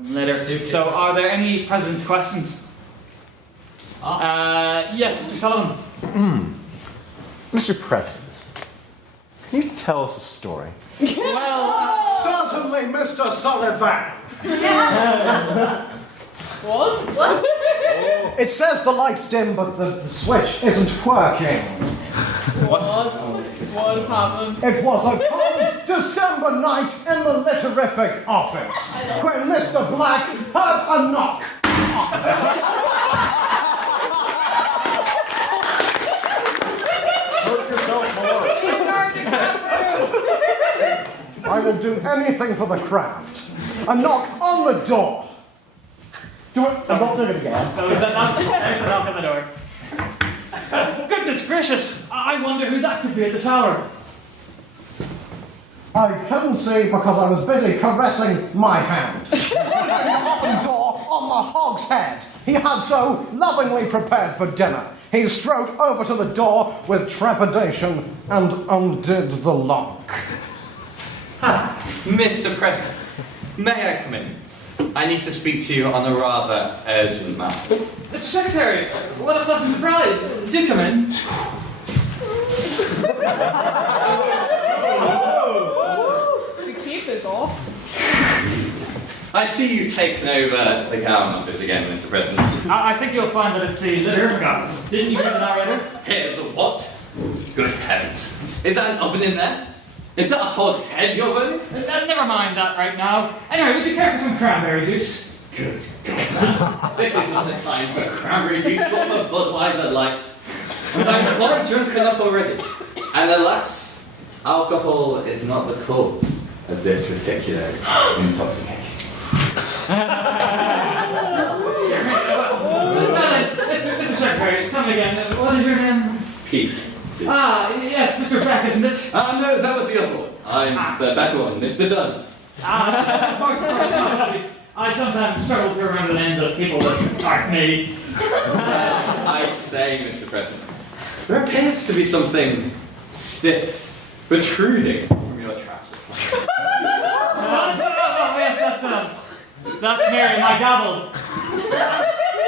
Later. So, are there any President's questions? Yes, Mr. Sullivan. Mr. President, can you tell us a story? Certainly, Mr. Sullivan. What? It says the light's dim, but the switch isn't working. What has happened? It was a cold December night in the Literific office when Mr. Black heard a knock. I will do anything for the craft. A knock on the door. Do it. I won't do it again. So is that not? There's the knock on the door. Goodness gracious! I wonder who that could be at this hour. I couldn't see because I was busy caressing my hand. The door on the hog's head. He had so lovingly prepared for dinner. He strode over to the door with trepidation and undid the lock. Mr. President, may I come in? I need to speak to you on a rather urgent matter. Mr. Secretary, what a pleasant surprise. Do come in. We keep this off. I see you've taken over the gown office again, Mr. President. I think you'll find that it's the Literific office. Didn't you hear the narrator? Here, the what? Good heavens. Is that an oven in there? Is that a hog's head you're burning? Never mind that right now. Anyway, would you care for some cranberry juice? Good God. This is not a time for cranberry juice, but for Budweiser Light. I'm quite drunk enough already. And alas, alcohol is not the cause of this particular intoxication. Mr. Secretary, tell me again, what is your name? Pete. Yes, Mr. Beck, isn't it? No, that was the other one. I'm the better one, Mr. Dunn. Of course, my apologies. I sometimes struggle to remember the names of people that aren't me. I say, Mr. President, there appears to be something stiff, protruding from your trousers. Yes, that's Mary, my gavel.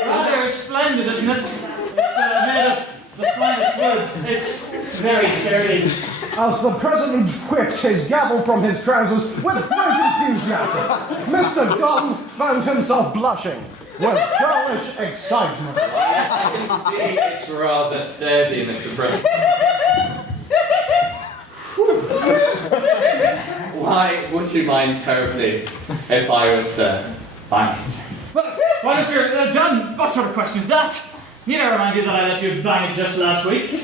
Rather splendid, isn't it? It's made of the finest wood. It's very sturdy. As the President whipped his gavel from his trousers with great enthusiasm, Mr. Dunn found himself blushing with girlish excitement. I can see it's rather sturdy, Mr. President. Why would you mind terribly if I were to bang it? Well, Mr. Dunn, what sort of question is that? You know, remind you that I let you bang it just last week. In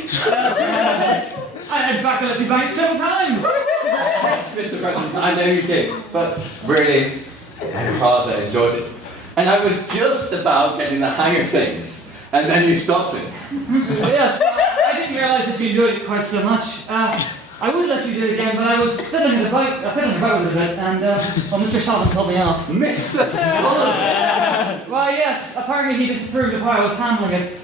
fact, I let you bang it several times. Yes, Mr. President, I know you did, but really, I rather enjoyed it. And I was just about getting the hang of things, and then you stopped me. Yes, I didn't realise that you enjoyed it quite so much. I would let you do it again, but I was fiddling about with it a bit, and Mr. Sullivan told me off. Mr. Sullivan! Well, yes, apparently he disapproved of how I was handling it.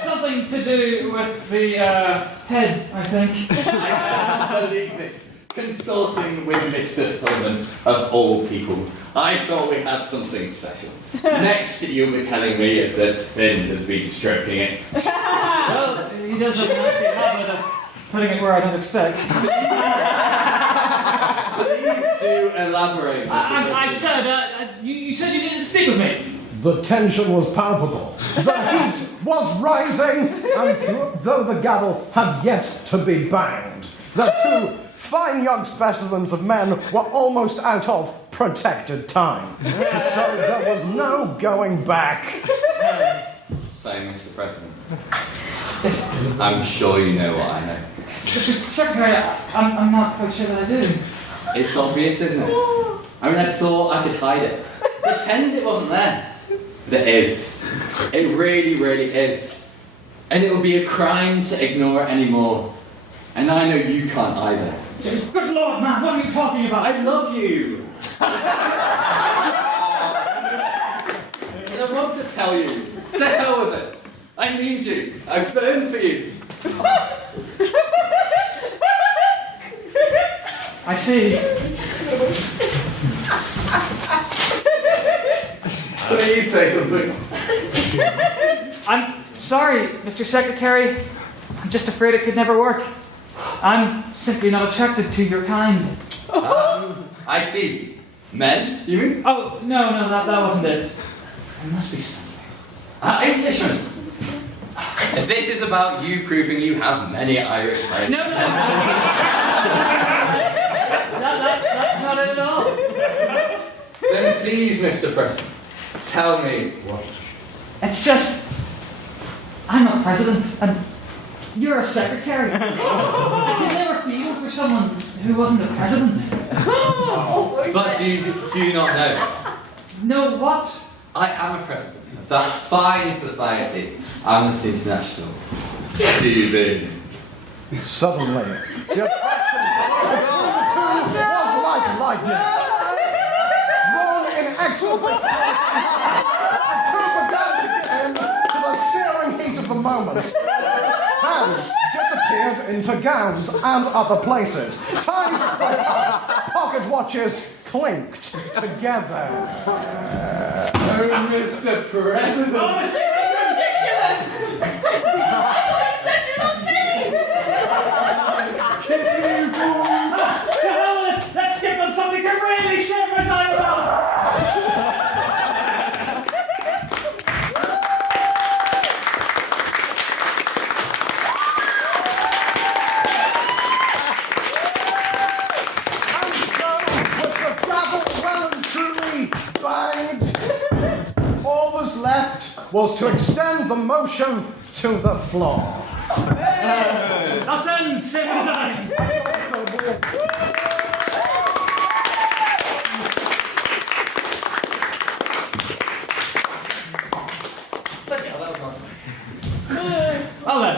Something to do with the head, I think. I can't believe this. Consulting with Mr. Sullivan, of all people. I thought we had something special. Next, you'll be telling me that Finn has been stroking it. Well, he does have a nasty habit of putting it where I don't expect. Please do elaborate. I said, you said you needed to speak with me. The tension was palpable. The heat was rising, and though the gavel had yet to be banged, the two fine young specimens of men were almost out of protected time. So there was no going back. Say, Mr. President. I'm sure you know what I know. Mr. Secretary, I'm not quite sure that I do. It's obvious, isn't it? I mean, I thought I could hide it. Pretend it wasn't there. But it is. It really, really is. And it would be a crime to ignore it anymore. And I know you can't either. Good Lord, man, what are you talking about? I love you. And I want to tell you. To hell with it. I need you. I burn for you. I see. Please say something. I'm sorry, Mr. Secretary. I'm just afraid it could never work. I'm simply not attracted to your kind. I see. Men, you mean? Oh, no, that wasn't it. There must be something. Englishman. If this is about you proving you have many Irish friends. No. That's not it at all. Then please, Mr. President, tell me what. It's just, I'm a president, and you're a secretary. I could never feel for someone who wasn't a president. But do you not know? No, what? I am a president of that fine society, Amnesty International. TV. Suddenly, the attraction between the two was like lightning. Drawn inexorably the two began to give in to the searing heat of the moment. Hands disappeared into gowns and other places. Ties pocket watches clinked together. Oh, Mr. President! This is ridiculous! I thought you said you loved me! Let's give them something to really share my time about. Was to extend the motion to the floor. That's end, Shameresign. Well then,